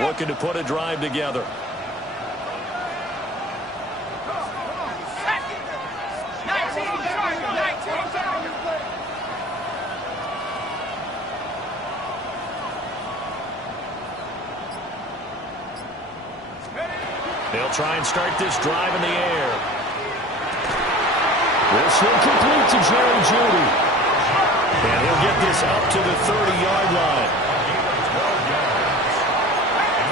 looking to put a drive together. They'll try and start this drive in the air. This will complete to Jerry Jeudy. And he'll get this up to the 30-yard line.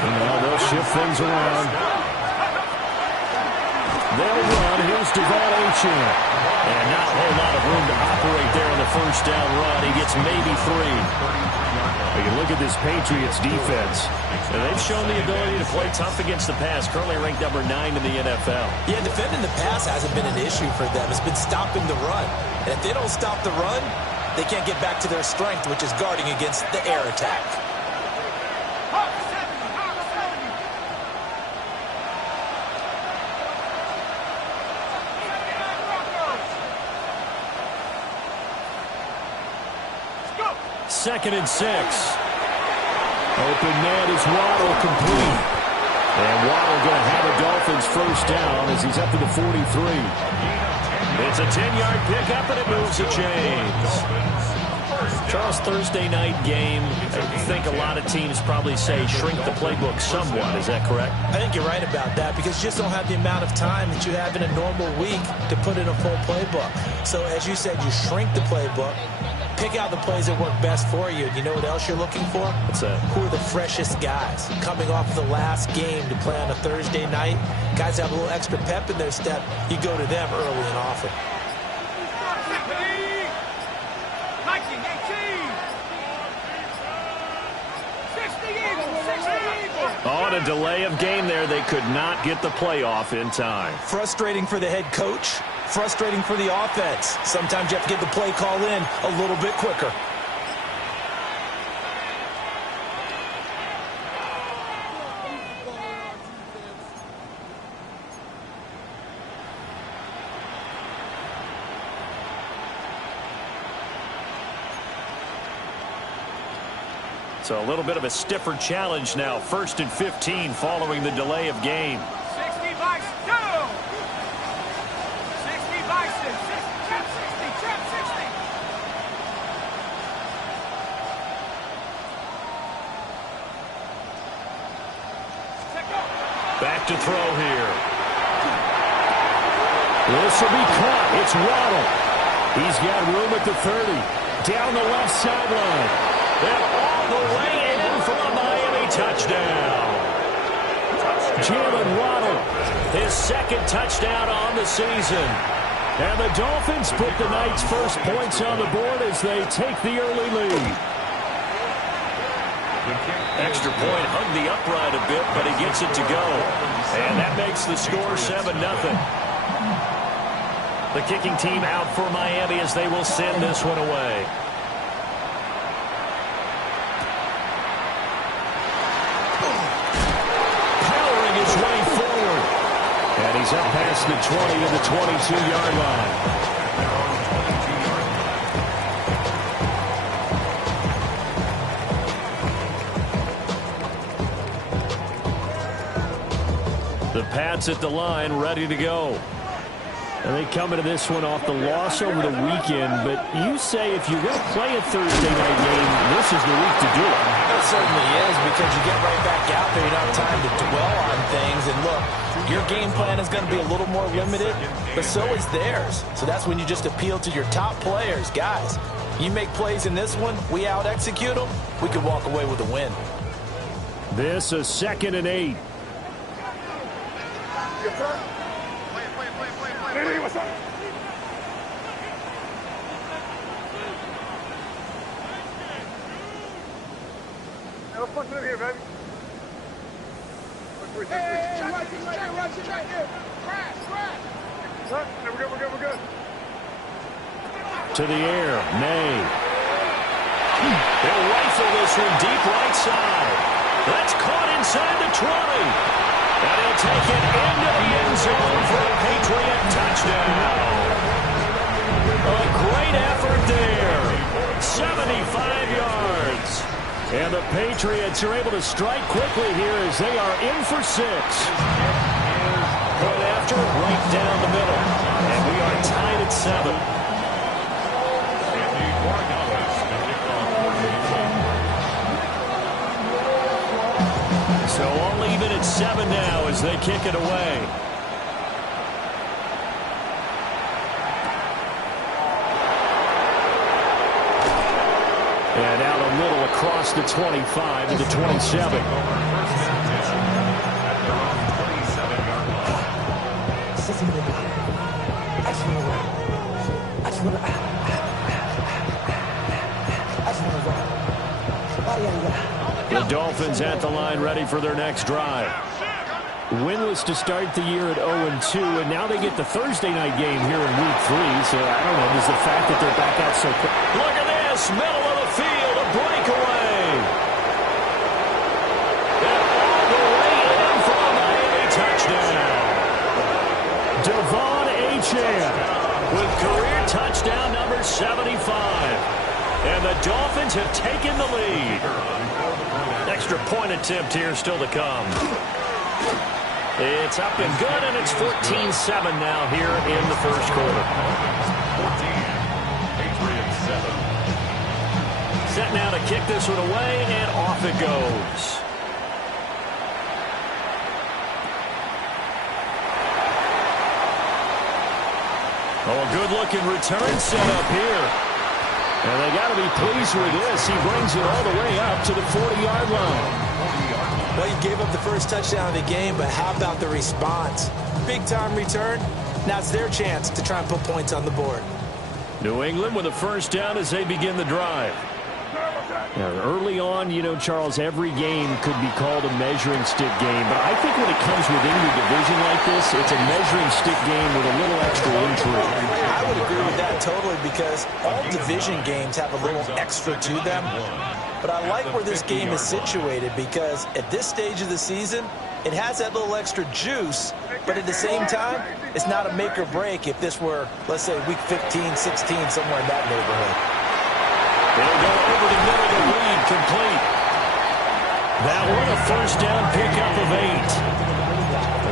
And now they'll shift things around. They'll run. Here's Devon Achane. And not a whole lot of room to operate there on the first down run. He gets maybe 3. You can look at this Patriots defense. And they've shown the ability to play tough against the pass. Currently ranked number 9 in the NFL. Yeah, defending the pass hasn't been an issue for them. It's been stopping the run. And if they don't stop the run, they can't get back to their strength, which is guarding against the air attack. Second and 6. Open man is Waddle, complete. And Waddle going to have a Dolphins first down as he's up to the 43. It's a 10-yard pickup, and it moves the chains. Charles, Thursday night game, I think a lot of teams probably say shrink the playbook somewhat. Is that correct? I think you're right about that because you just don't have the amount of time that you have in a normal week to put in a full playbook. So, as you said, you shrink the playbook. Pick out the plays that work best for you. You know what else you're looking for? What's that? Who are the freshest guys? Coming off the last game to play on a Thursday night, guys have a little extra pep in their step. You go to them early and often. On a delay of game there, they could not get the playoff in time. Frustrating for the head coach. Frustrating for the offense. Sometimes you have to get the play call in a little bit quicker. So a little bit of a stiffer challenge now. 1st and 15 following the delay of game. 60 Vikes, go! 60 Vikes, trap 60, trap 60. Back to throw here. This will be caught. It's Waddle. He's got room at the 30. Down the left sideline. And all the way in for a Miami touchdown. Jalen Waddle, his second touchdown on the season. And the Dolphins put the night's first points on the board as they take the early lead. Extra point hung the upright a bit, but he gets it to go. And that makes the score 7-0. The kicking team out for Miami as they will send this one away. And he's up past the 20 to the 22-yard line. The Pats at the line, ready to go. And they come into this one off the loss over the weekend. But you say if you're going to play a Thursday night game, this is the week to do it. It certainly is because you get right back out there. You don't have time to dwell on things. And look, your game plan is going to be a little more limited, but so is theirs. So that's when you just appeal to your top players. Guys, you make plays in this one, we out-execute them, we could walk away with a win. This is 2nd and 8. Hey, what's up? Hey, let's punch it in here, baby. Hey, right here. Crash. We're good. To the air, May. They'll rifle this one deep right side. That's caught inside the 20. And he'll take it into the end zone for a Patriot touchdown. A great effort there. 75 yards. And the Patriots are able to strike quickly here as they are in for 6. Point after, right down the middle. And we are tied at 7. So all even at 7 now as they kick it away. And out a little across the 25 to the 27. The Dolphins at the line ready for their next drive. Winless to start the year at 0-2, and now they get the Thursday night game here in Week 3. So I don't know, does the fact that they're back out so quick. Look at this, middle of the field, a breakaway. And all the way in for a Miami touchdown. Devon Achane with career touchdown number 75. And the Dolphins have taken the lead. Extra point attempt here still to come. It's up and good, and it's 14-7 now here in the first quarter. 14, Patriots 7. Set now to kick this one away, and off it goes. Oh, a good-looking return set up here. And they got to be pleased with this. He brings it all the way up to the 40-yard line. Well, you gave up the first touchdown of the game, but how about the response? Big-time return. Now it's their chance to try and put points on the board. New England with a first down as they begin the drive. Now, early on, you know, Charles, every game could be called a measuring stick game. But I think when it comes within your division like this, it's a measuring stick game with a little extra intrigue. I would agree with that totally because all division games have a little extra to them. But I like where this game is situated because at this stage of the season, it has that little extra juice. But at the same time, it's not a make or break if this were, let's say, week 15, 16, somewhere in that neighborhood. They'll go over the middle to Reed, complete. That one a first down pickup of 8.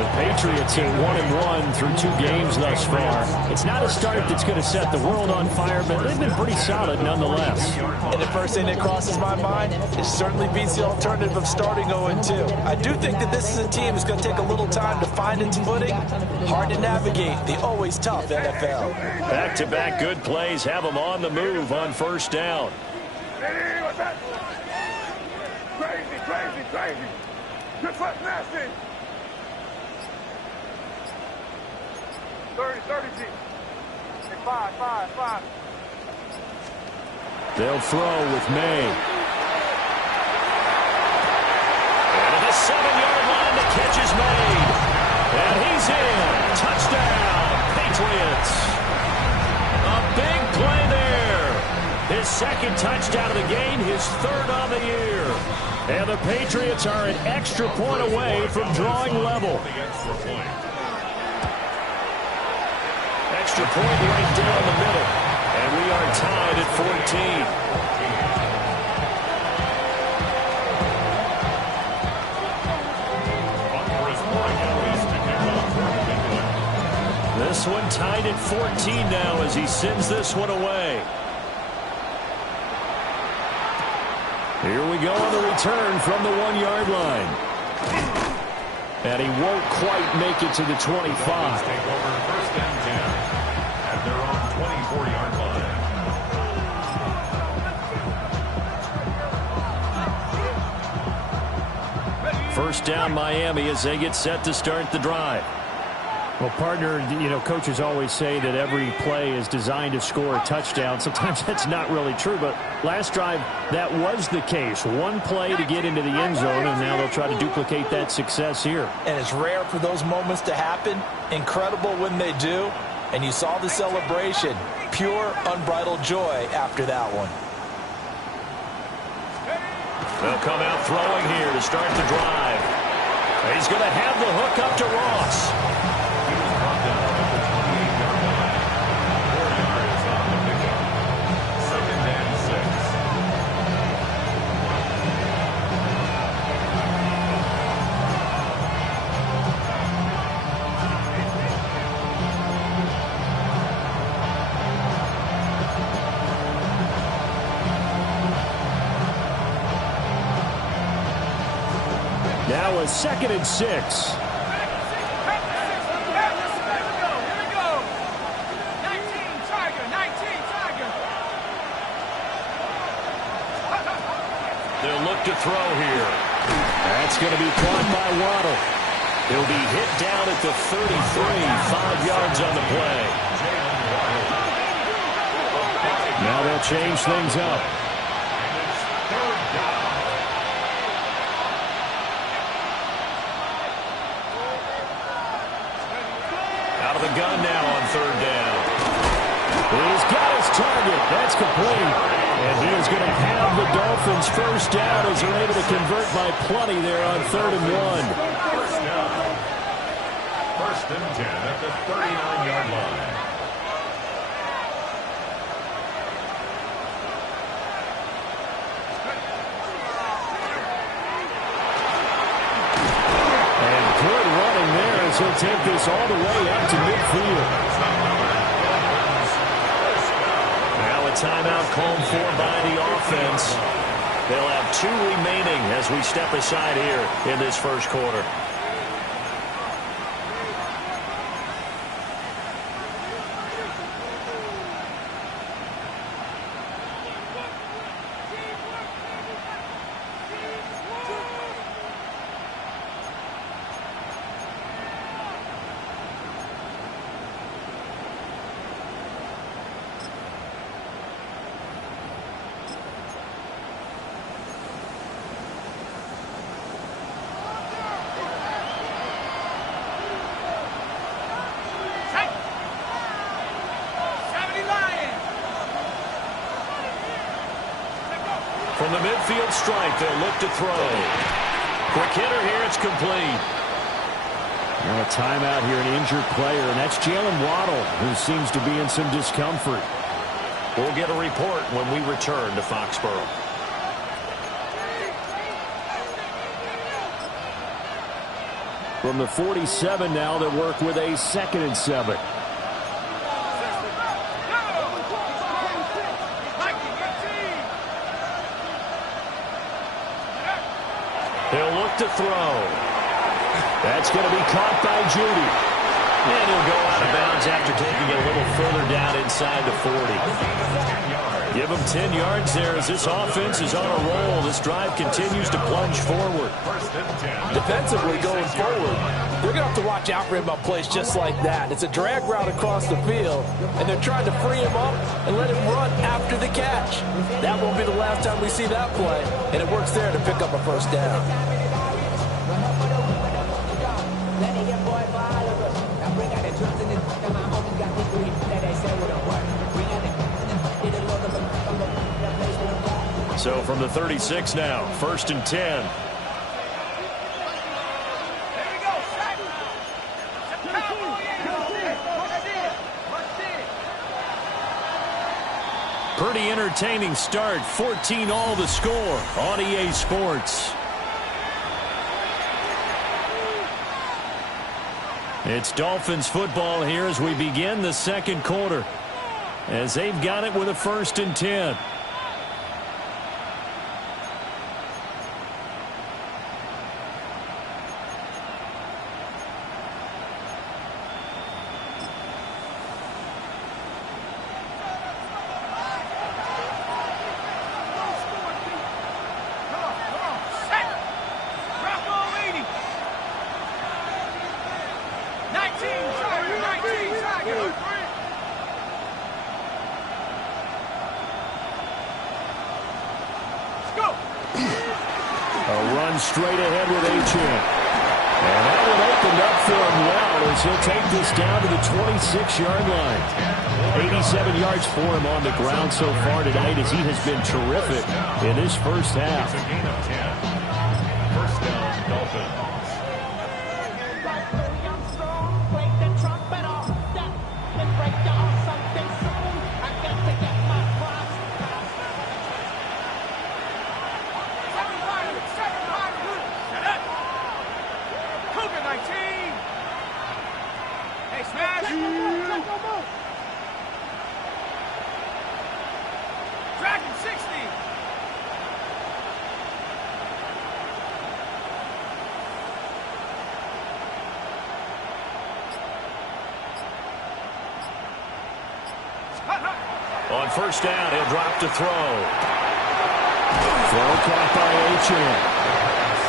The Patriots are 1-1 through 2 games thus far. It's not a start that's going to set the world on fire, but they've been pretty solid nonetheless. And the first thing that crosses my mind, it certainly beats the alternative of starting 0-2. I do think that this is a team that's going to take a little time to find its footing. Hard to navigate the always tough NFL. Back-to-back good plays have them on the move on first down. Hey, what's that? Crazy. Good foot, nasty. 30 deep. Hey, 5. They'll throw with May. And at the 7-yard line, the catch is made. And he's in. Touchdown, Patriots. A big play there. His second touchdown of the game, his third on the year. And the Patriots are an extra point away from drawing level. Extra point right down the middle. And we are tied at 14. This one tied at 14 now as he sends this one away. Here we go on the return from the 1-yard line. And he won't quite make it to the 25. Take over first and 10 at their own 24-yard line. First down Miami as they get set to start the drive. Well, partner, you know, coaches always say that every play is designed to score a touchdown. Sometimes that's not really true, but last drive, that was the case. One play to get into the end zone, and now they'll try to duplicate that success here. And it's rare for those moments to happen. Incredible when they do. And you saw the celebration. Pure, unbridled joy after that one. They'll come out throwing here to start the drive. He's going to have the hook up to Ross. now a 2nd and 6. They'll look to throw here. That's going to be caught by Waddle. He'll be hit down at the 33, 5 yards on the play. Now they'll change things up. Out of the gun now on 3rd down. He's got his target. That's complete. And he is going to have the Dolphins 1st down as they're able to convert by plenty there on 3rd and 1. First and 10 at the 39-yard line. And good running there as he'll take this all the way out to midfield. Now a timeout called for by the offense. They'll have 2 remaining as we step aside here in this 1st quarter. From the midfield stripe, they'll look to throw. Quick hitter here, it's complete. Now a timeout here, an injured player, and that's Jalen Waddle, who seems to be in some discomfort. We'll get a report when we return to Foxborough. From the 47 now, they work with a 2nd and 7. He'll look to throw. That's going to be caught by Judy. And he'll go out of bounds after taking it a little further down inside the 40. Give him 10 yards there as this offense is on a roll. This drive continues to plunge forward. Defensively going forward, they're going to have to watch out for him on plays just like that. It's a drag route across the field, and they're trying to free him up and let him run after the catch. That won't be the last time we see that play, and it works there to pick up a 1st down. So from the 36 now, 1st and 10. Pretty entertaining start. 14-all the score on EA Sports. It's Dolphins football here as we begin the 2nd quarter, as they've got it with a 1st and 10. Straight ahead with Achane. And that one opened up for him well as he'll take this down to the 26-yard line. 87 yards for him on the ground so far tonight as he has been terrific in his 1st half. It's a gain of 10. 1st down, Dolphins. first down. He'll drop to throw. Throw caught by Achane.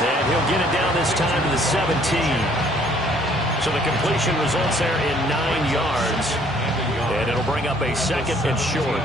And he'll get it down this time to the 17. So the completion results there in 9 yards. And it'll bring up a second and short.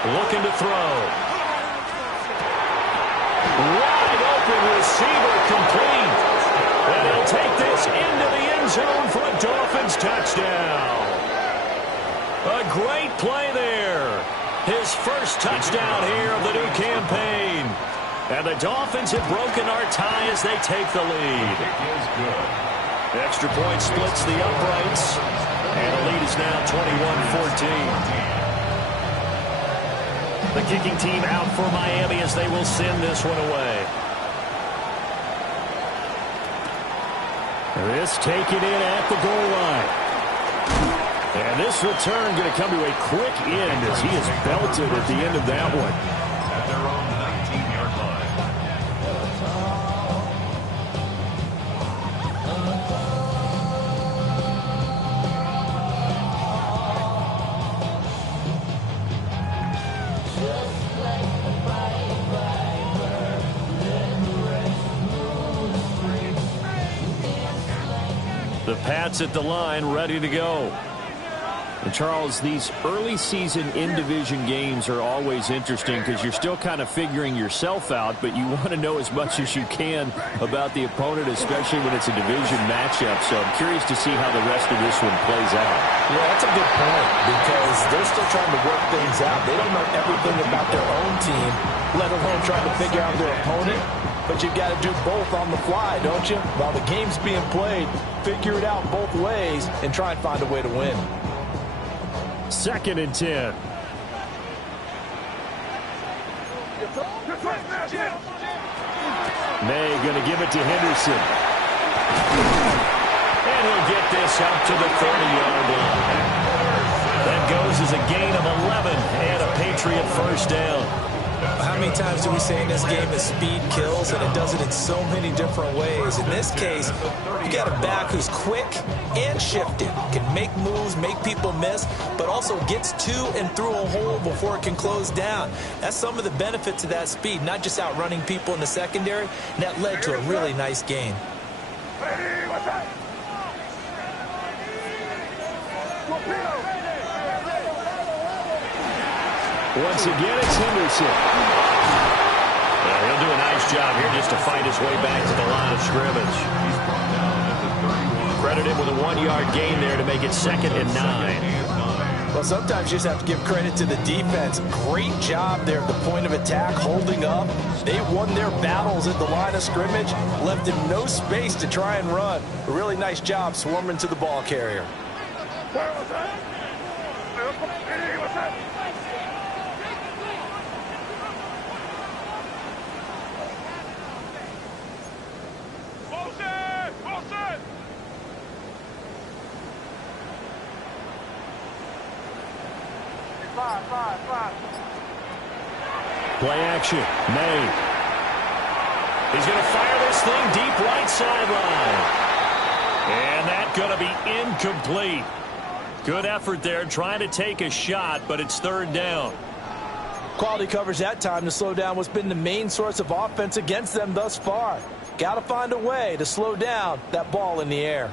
Looking to throw. Wide open receiver complete. And he'll take this into the end zone for a Dolphins touchdown. A great play there. His first touchdown here of the new campaign. And the Dolphins have broken our tie as they take the lead. Extra point splits the uprights. And the lead is now 21-14. The kicking team out for Miami as they will send this one away. This taken in at the goal line. And this return going to come to a quick end as he is belted at the end of that one. At their own 19-yard line. The Pats at the line, ready to go. And Charles, these early season in-division games are always interesting because you're still kind of figuring yourself out, but you want to know as much as you can about the opponent, especially when it's a division matchup. So I'm curious to see how the rest of this one plays out. Yeah, that's a good point because they're still trying to work things out. They don't know everything about their own team, let alone trying to figure out their opponent. But you've got to do both on the fly, don't you? While the game's being played, figure it out both ways and try and find a way to win. 2nd and 10. May going to give it to Henderson. And he'll get this up to the 30-yard line. That goes as a gain of 11 and a Patriot first down. How many times do we say in this game that speed kills, and it does it in so many different ways? In this case, you got a back who's quick and shifted, can make moves, make people miss, but also gets to and through a hole before it can close down. That's some of the benefits of that speed, not just outrunning people in the secondary, and that led to a really nice gain. Once again, it's Henderson. Yeah, he'll do a nice job here just to fight his way back to the line of scrimmage. Credit him with a 1-yard gain there to make it 2nd and 9. Well, sometimes you just have to give credit to the defense. Great job there at the point of attack, holding up. They won their battles at the line of scrimmage, left him no space to try and run. A really nice job swarming to the ball carrier. Play action. May. He's going to fire this thing deep right sideline. And that's going to be incomplete. Good effort there trying to take a shot, but it's 3rd down. Quality coverage that time to slow down what's been the main source of offense against them thus far. Got to find a way to slow down that ball in the air.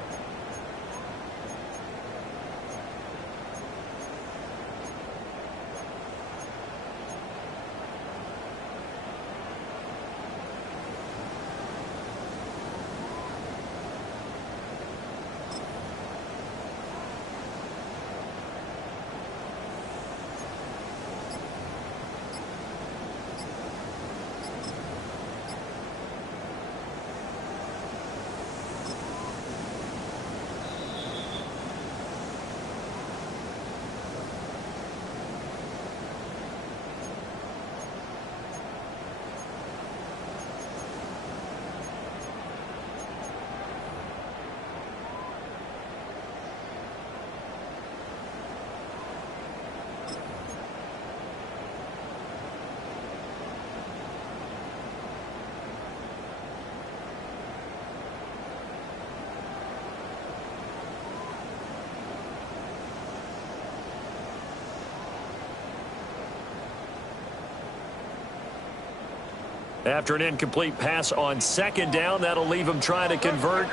After an incomplete pass on second down, that'll leave him trying to convert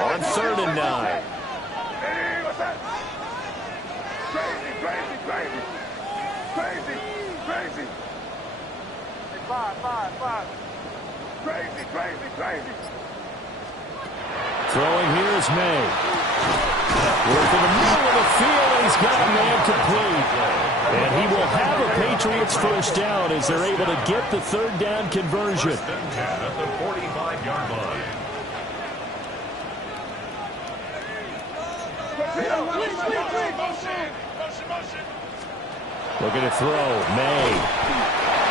on 3rd and 9. Hey, what's that? Crazy, crazy, crazy. Crazy, crazy. Hey, five. Crazy, crazy, crazy. Throwing here is May. Work in the middle of the field, and he's got a man complete. And he will have a Patriots first down as they're able to get the 3rd down conversion. 1st and 10 at the 45-yard line. Looking to throw. May.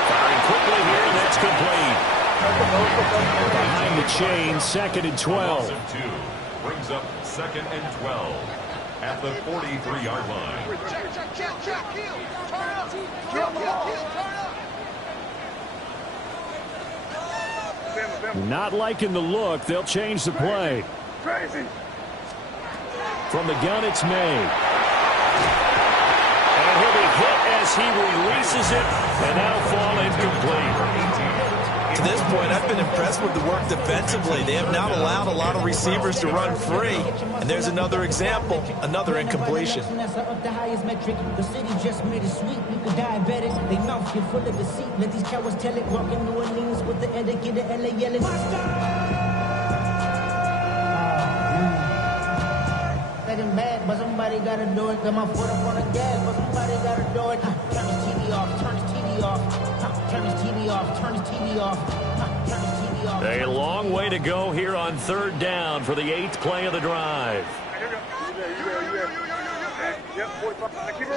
Firing quickly here, and that's complete. Behind the chain, 2nd and 12. 2 brings up 2nd and 12 at the 43-yard line. Not liking the look. They'll change the play. Crazy. From the gun, it's May. And he'll be hit as he releases it, and that'll fall incomplete. To this point, I've been impressed with the work defensively. They have not allowed a lot of receivers to run free. And there's another example, another incompletion. The highest metric, the city just made it sweet. You could diabetic, they mouth get full of deceit. Let these cowards tell it, walking New Orleans with the end, get the LA yelling. Second bad, but somebody gotta do it. Got my foot up on the gas, but somebody gotta do it. Turn his TV off, turn his TV off. Turn his TV off, turn his TV off. Turn his TV off. A long way to go here on 3rd down for the 8th play of the drive. Here we go. You there. Yep, 45. Now keep it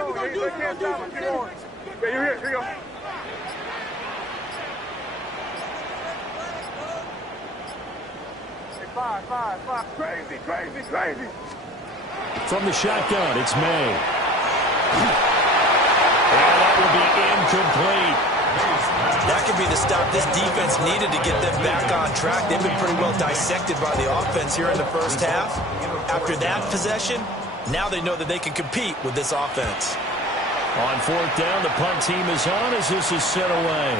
rolling, man. Keep it rolling. They can't stop us. Keep going. Yeah, you're here. Here you go. Hey, five. Crazy. From the shotgun, it's May. And that will be incomplete. That could be the stop this defense needed to get them back on track. They've been pretty well dissected by the offense here in the first half. After that possession, now they know that they can compete with this offense. On 4th down, the punt team is on as this is set away.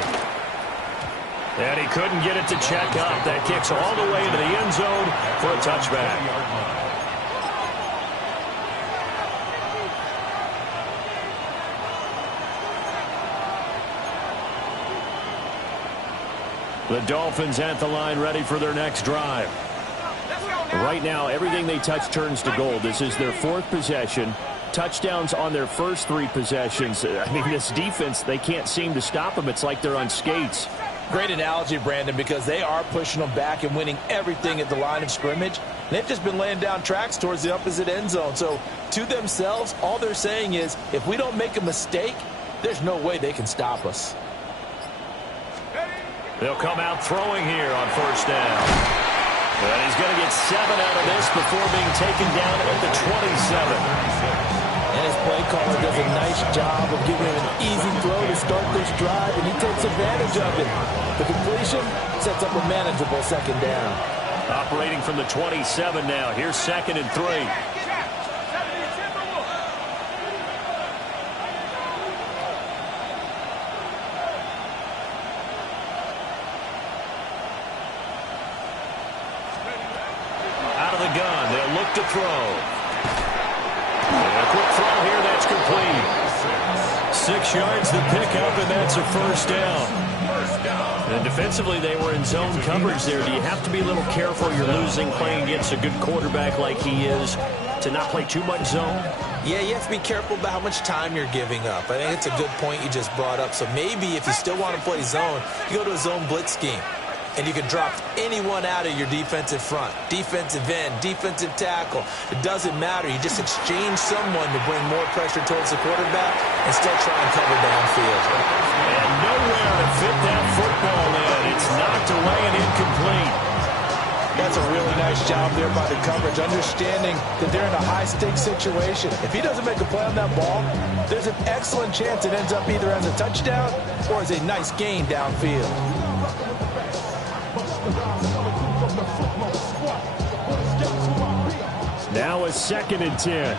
And he couldn't get it to check up. That kicks all the way into the end zone for a touchback. The Dolphins at the line, ready for their next drive. Right now, everything they touch turns to gold. This is their 4th possession. Touchdowns on their first 3 possessions. I mean, this defense, they can't seem to stop them. It's like they're on skates. Great analogy, Brandon, because they are pushing them back and winning everything at the line of scrimmage. They've just been laying down tracks towards the opposite end zone. So, to themselves, all they're saying is, if we don't make a mistake, there's no way they can stop us. They'll come out throwing here on 1st down. And he's going to get 7 out of this before being taken down at the 27. And his play caller does a nice job of giving him an easy throw to start this drive, and he takes advantage of it. The completion sets up a manageable 2nd down. Operating from the 27 now. Here's 2nd and 3. To throw. And a quick throw here, that's complete. 6 yards the pickup, and that's a 1st down. And defensively, they were in zone coverage there. Do you have to be a little careful? You're losing playing against a good quarterback like he is to not play too much zone? Yeah, you have to be careful about how much time you're giving up. I think it's a good point you just brought up. So maybe if you still want to play zone, you go to a zone blitz scheme. And you can drop anyone out of your defensive front, defensive end, defensive tackle. It doesn't matter. You just exchange someone to bring more pressure towards the quarterback and still try and cover downfield. And nowhere to fit that football in. It's knocked away and incomplete. That's a really nice job there by the coverage, understanding that they're in a high-stakes situation. If he doesn't make a play on that ball, there's an excellent chance it ends up either as a touchdown or as a nice gain downfield. Now a 2nd and 10.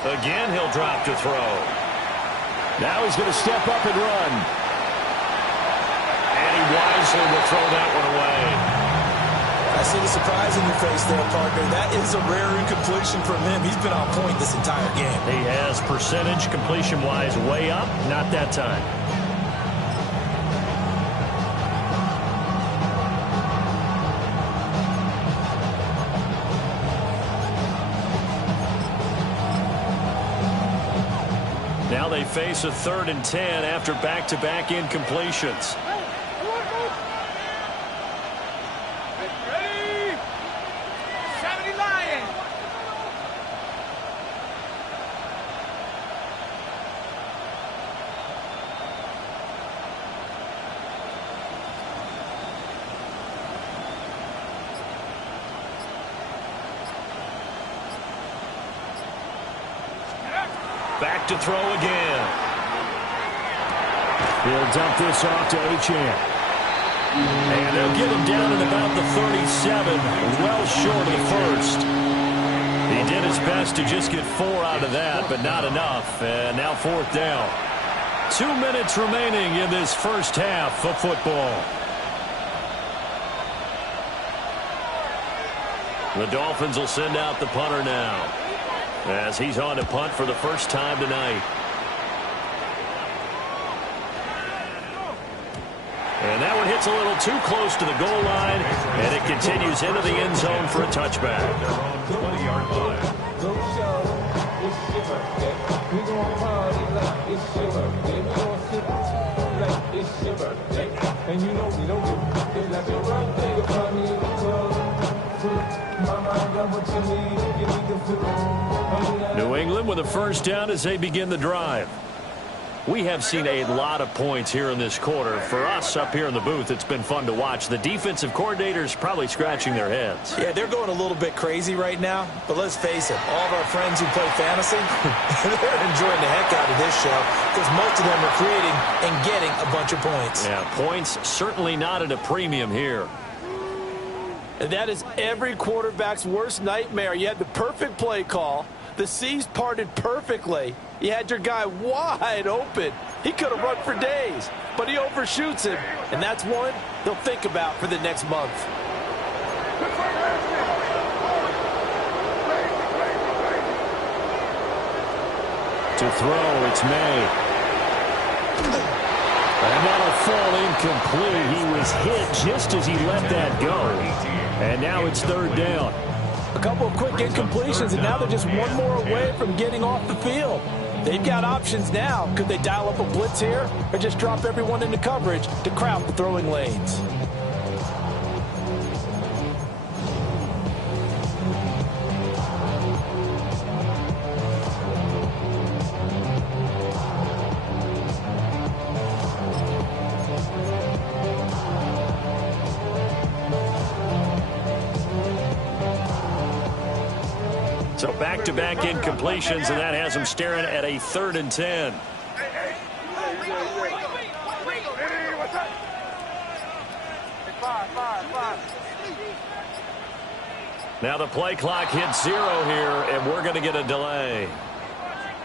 Again, he'll drop to throw. Now he's going to step up and run. And he wisely will throw that one away. I see the surprise in your face there, partner. That is a rare incompletion from him. He's been on point this entire game. He has percentage completion-wise way up. Not that time. Now they face a 3rd and 10 after back-to-back incompletions. Back to throw again. He'll dump this off to Achane. And they'll get him down at about the 37, well short of the first. He did his best to just get 4 out of that, but not enough. And now 4th down. 2 minutes remaining in this first half of football. The Dolphins will send out the punter now, as he's on to punt for the first time tonight. And that one hits a little too close to the goal line, and it continues into the end zone for a touchback. Their own 20-yard line. New England with a first down as they begin the drive. We have seen a lot of points here in this quarter. For us up here in the booth, it's been fun to watch. The defensive coordinators probably scratching their heads. Yeah, they're going a little bit crazy right now. But let's face it, all of our friends who play fantasy, they're enjoying the heck out of this show because most of them are creating and getting a bunch of points. Yeah, points certainly not at a premium here. And that is every quarterback's worst nightmare. You had the perfect play call. The C's parted perfectly. You had your guy wide open. He could have run for days, but he overshoots him, and that's one they'll think about for the next month. To throw, it's May. And that'll fall incomplete. He was hit just as he let that go. And now it's 3rd down. A couple of quick incompletions, and now they're just one more away from getting off the field. They've got options now. Could they dial up a blitz here or just drop everyone into coverage to crowd the throwing lanes? So back-to-back incompletions, and that has him staring at a 3rd and 10. Now the play clock hits 0 here, and we're going to get a delay.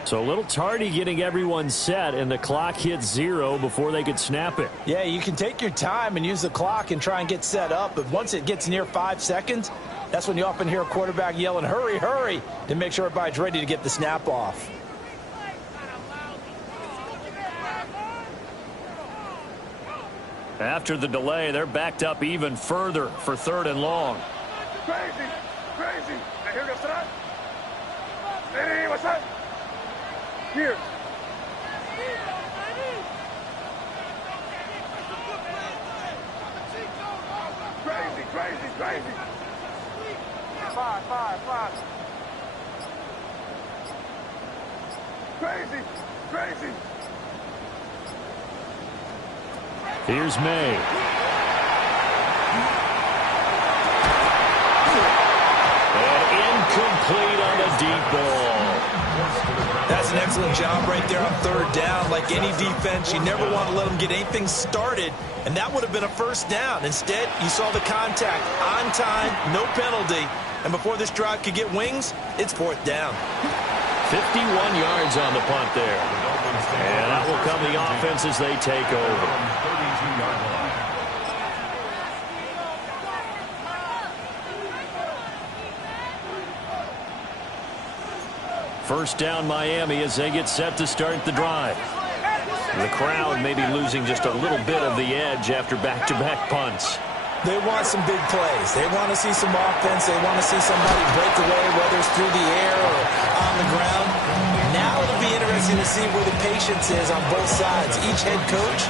So a little tardy getting everyone set, and the clock hits 0 before they could snap it. Yeah, you can take your time and use the clock and try and get set up, but once it gets near 5 seconds, that's when you often hear a quarterback yelling, hurry, hurry, to make sure everybody's ready to get the snap off. After the delay, they're backed up even further for 3rd and long. Crazy, crazy. Now here goes that. Hey, what's that? Here. Crazy, crazy, crazy. 5. Crazy, crazy. Here's May. And incomplete on the deep ball. That's an excellent job right there on 3rd down. Like any defense, you never want to let them get anything started, and that would have been a first down. Instead, you saw the contact on time, no penalty, and before this drive could get wings, it's 4th down. 51 yards on the punt there. And that will come the offense as they take over. 32-yard line. First down Miami as they get set to start the drive. The crowd may be losing just a little bit of the edge after back-to-back punts. They want some big plays. They want to see some offense. They want to see somebody break away, whether it's through the air or on the ground. Now it'll be interesting to see where the patience is on both sides. Each head coach,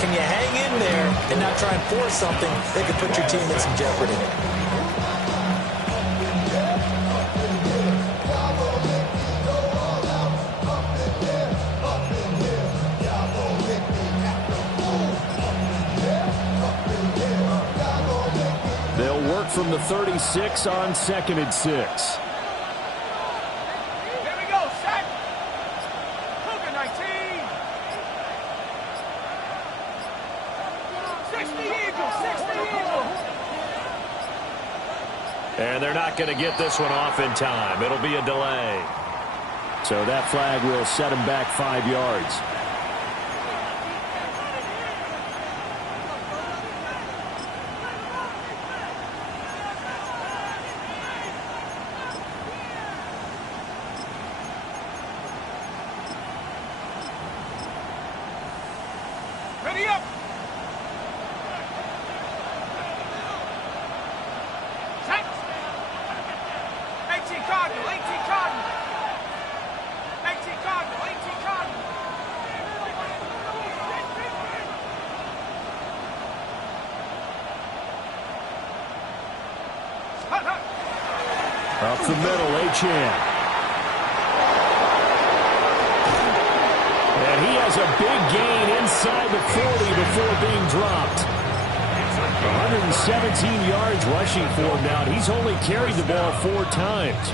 can you hang in there and not try and force something that could put your team in some jeopardy? They'll work from the 36 on 2nd and 6. Here we go, set. Cougar 19. 60 Eagles, 60 Eagles. And they're not going to get this one off in time. It'll be a delay. So that flag will set him back 5 yards. Ready up. Set. 18 Cardinal, 18 Cardinal. 18 Cardinal, 18 Cardinal. Hut, hut. Up the middle, Achane. And he has a big gain inside the 40 before being dropped. 117 yards rushing for him now. He's only carried the ball 4 times.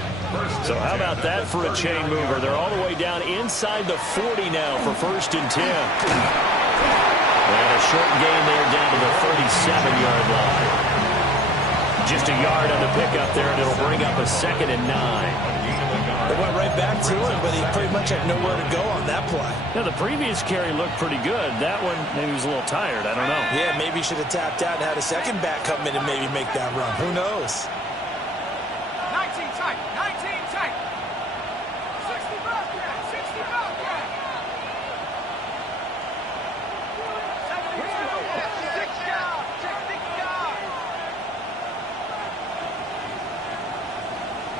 So how about that for a chain mover? They're all the way down inside the 40 now for 1st and 10. And a short gain there down to the 37-yard line. Just a yard on the pickup there, and it'll bring up a 2nd and 9. They went right back to him, but he pretty much had nowhere to go on that play. Yeah, the previous carry looked pretty good. That one, maybe he was a little tired. I don't know. Yeah, maybe he should have tapped out and had a second back come in and maybe make that run. Who knows? 19 tight, 19 tight. 60 Bobcat, 60 Bobcat. 72, 6 yard, 6 yard.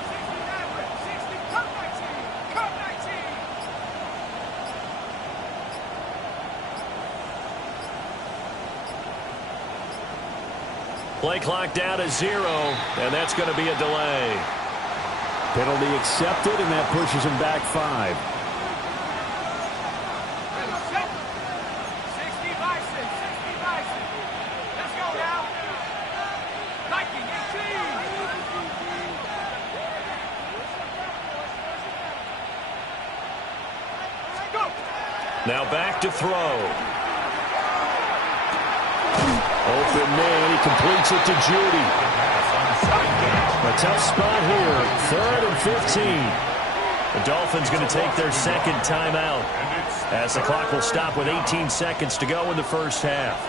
60, cut 19, cut 19. Play clock down to 0, and that's going to be a delay. Penalty accepted, and that pushes him back 5. 60 Bison, 60 Bison. Let's go now. Viking 18. Go. Now back to throw. Open man, he completes it to Judy. A tough spot here, 3rd and 15. The Dolphins going to take their 2nd timeout as the clock will stop with 18 seconds to go in the first half.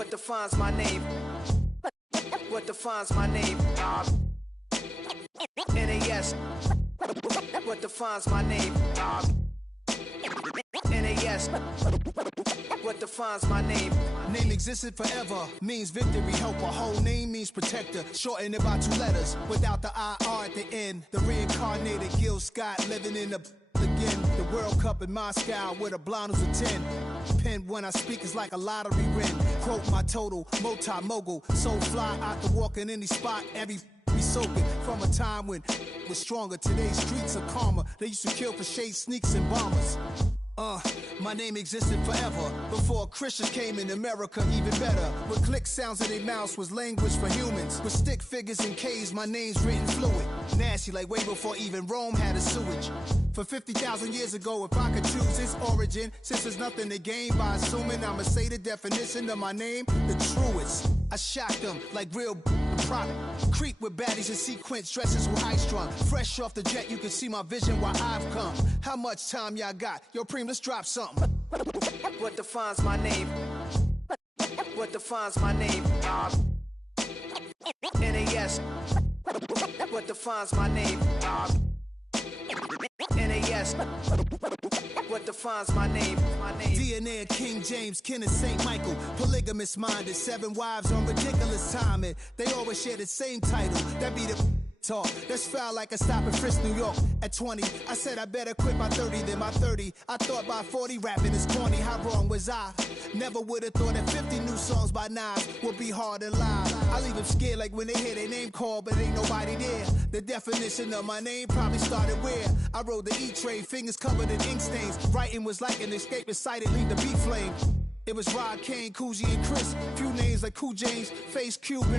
What defines my name? What defines my name? NAS. What defines my name? NAS. What defines my name? Name existed forever, means victory, helper. Whole name means protector, shorten it by 2 letters, without the IR at the end. The reincarnated Gil Scott living in the again. The World Cup in Moscow with a blonde who's a 10. Pen when I speak is like a lottery win. Quote my total, multi-mogul. So fly out to walk in any spot, every be soaking. From a time when was stronger, today's streets are calmer. They used to kill for shade sneaks and bombers. My name existed forever. Before Christians came in America, even better. With click sounds in their mouths was language for humans. With stick figures and K's, my name's written fluid. Nasty like way before even Rome had a sewage. For 50,000 years ago, if I could choose its origin, since there's nothing to gain by assuming, I'ma say the definition of my name, the truest. I shocked them like real product. Creep with baddies in sequence, dresses with high strung. Fresh off the jet, you can see my vision where I've come. How much time y'all got? Yo, Preem, let's drop something. What defines my name? What defines my name? NAS. What defines my name? NAS. What defines my name? DNA of King James, kin of St. Michael. Polygamous minded, 7 wives on ridiculous timing. They always share the same title. That be the talk. That's foul like a stop in Frisk, New York. At 20, I said I better quit by 30 than my 30. I thought by 40 rapping is corny. How wrong was I? Never would have thought that 50 new songs by Nas would be hard and live. I leave them scared like when they hear their name called, but ain't nobody there. The definition of my name probably started where I rode the E-train, fingers covered in ink stains. Writing was like an escape inside it, leave the beat flame. It was Rod Kane, Coogee, and Chris. Few names like Cool James, Face Cuban,